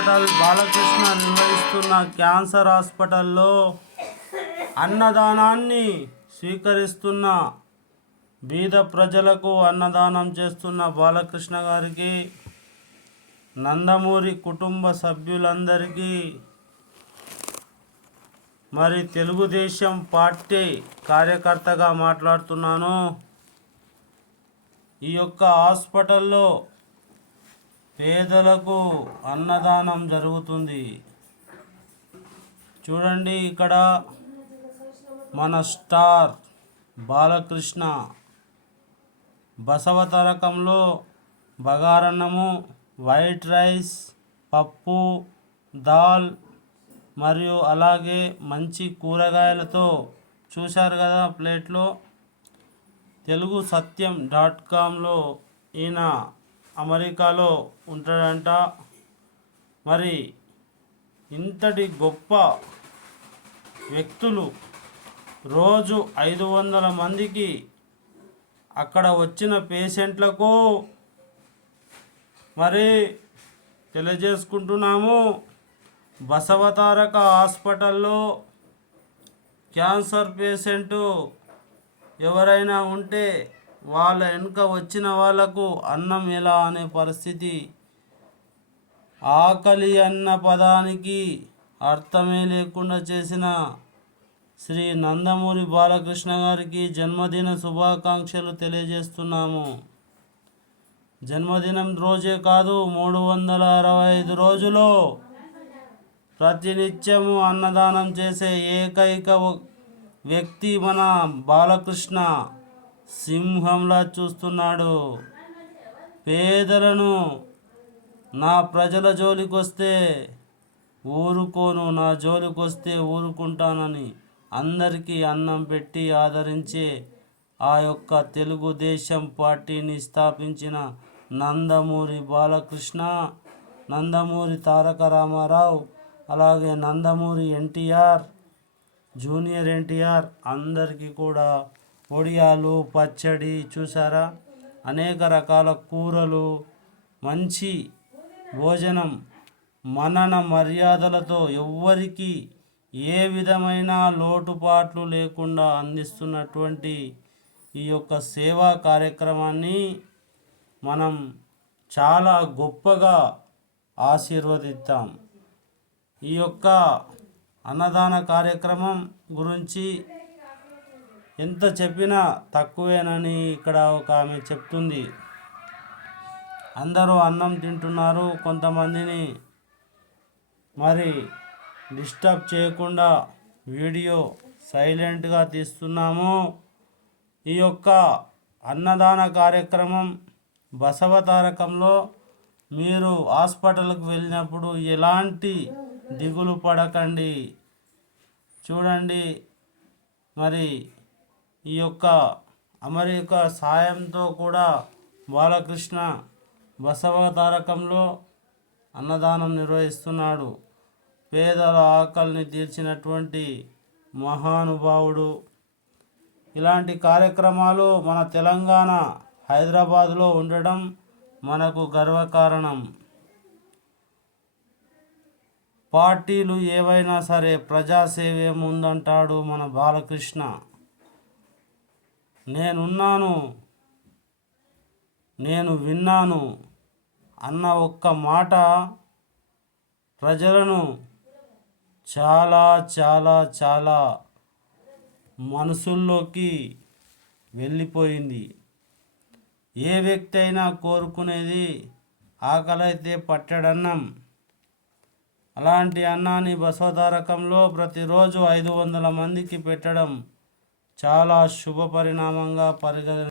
Hospital Balakrishna నిర్వహిస్తున్న cancer హాస్పిటల్లో అన్నదానాన్ని స్వీకరిస్తున్న బీద ప్రజలకు అన్నదానం చేస్తున్న బాలకృష్ణ గారికి నందమూరి కుటుంబ సభ్యులందరికీ మరి తెలుగుదేశం పార్టీ కార్యకర్తగా మాట్లాడుతున్నాను. ఈ యొక్క హాస్పిటల్లో పేదలకు అన్నదానం జరుగుతుంది. చూడండి ఇక్కడ మన స్టార్ బాలకృష్ణ బసవతరకంలో బగారన్నము వైట్ రైస్ పప్పు దాల్ మరియు అలాగే మంచి కూరగాయలతో చూశారు కదా ప్లేట్లో. తెలుగు సత్యం డాట్ కామ్లో ఈయన అమెరికాలో ఉంటాడంట. మరి ఇంతటి గొప్ప వ్యక్తులు రోజు ఐదు వందల మందికి అక్కడ వచ్చిన పేషెంట్లకు మరి తెలియజేసుకుంటున్నాము. బసవతారక హాస్పిటల్లో క్యాన్సర్ పేషెంటు ఎవరైనా ఉంటే వాళ్ళ వెనుక వచ్చిన వాళ్ళకు అన్నం ఎలా అనే పరిస్థితి. ఆకలి అన్న పదానికి అర్థమే లేకుండా చేసిన శ్రీ నందమూరి బాలకృష్ణ గారికి జన్మదిన శుభాకాంక్షలు తెలియజేస్తున్నాము. జన్మదినం రోజే కాదు మూడు వందల అరవై ఐదు రోజులు ప్రతినిత్యము అన్నదానం చేసే ఏకైక వ్యక్తి మన బాలకృష్ణ. సింహంలా చూస్తున్నాడు. పేదలను నా ప్రజల జోలికొస్తే ఊరుకోను నా జోలికొస్తే ఊరుకుంటానని అందరికీ అన్నం పెట్టి ఆదరించే ఆ యొక్క తెలుగుదేశం పార్టీని స్థాపించిన నందమూరి బాలకృష్ణ నందమూరి తారక రామారావు అలాగే నందమూరి ఎన్టీఆర్ జూనియర్ ఎన్టీఆర్ అందరికీ కూడా పొడియాలు పచ్చడి చూసారా అనేక రకాల కూరలు మంచి భోజనం మనన మర్యాదలతో ఎవ్వరికి ఏ విధమైన లోటుపాట్లు లేకుండా అందిస్తున్నటువంటి ఈ యొక్క సేవా కార్యక్రమాన్ని మనం చాలా గొప్పగా ఆశీర్వదిద్దాం. ఈ యొక్క అన్నదాన కార్యక్రమం గురించి ఎంత చెప్పినా తక్కువేనని ఇక్కడ ఒక ఆమె చెప్తుంది. అందరూ అన్నం తింటున్నారు కొంతమందిని మరి డిస్టర్బ్ చేయకుండా వీడియో సైలెంట్గా తీస్తున్నాము. ఈ యొక్క అన్నదాన కార్యక్రమం బసవతారకంలో మీరు హాస్పిటల్కి వెళ్ళినప్పుడు ఎలాంటి దిగులు పడకండి. చూడండి మరి ఈ యొక్క అమెరికా సాయంతో కూడా బాలకృష్ణ బసవతారకంలో అన్నదానం నిర్వహిస్తున్నాడు. పేదల ఆకలిని తీర్చినటువంటి మహానుభావుడు. ఇలాంటి కార్యక్రమాలు మన తెలంగాణ హైదరాబాద్లో ఉండడం మనకు గర్వకారణం. పార్టీలు ఏవైనా సరే ప్రజాసేవే ముందంటాడు మన బాలకృష్ణ. నేనున్నాను. నేను విన్నాను అన్న ఒక్క మాట ప్రజలను చాలా చాలా చాలా మనసుల్లోకి వెళ్ళిపోయింది. ఏ వ్యక్తి అయినా కోరుకునేది ఆకలైతే పట్టడన్నం. అలాంటి అన్నాన్ని బసవతారకంలో ప్రతిరోజు ఐదు వందల మందికి పెట్టడం చాలా శుభ పరిణామంగా పరిగణ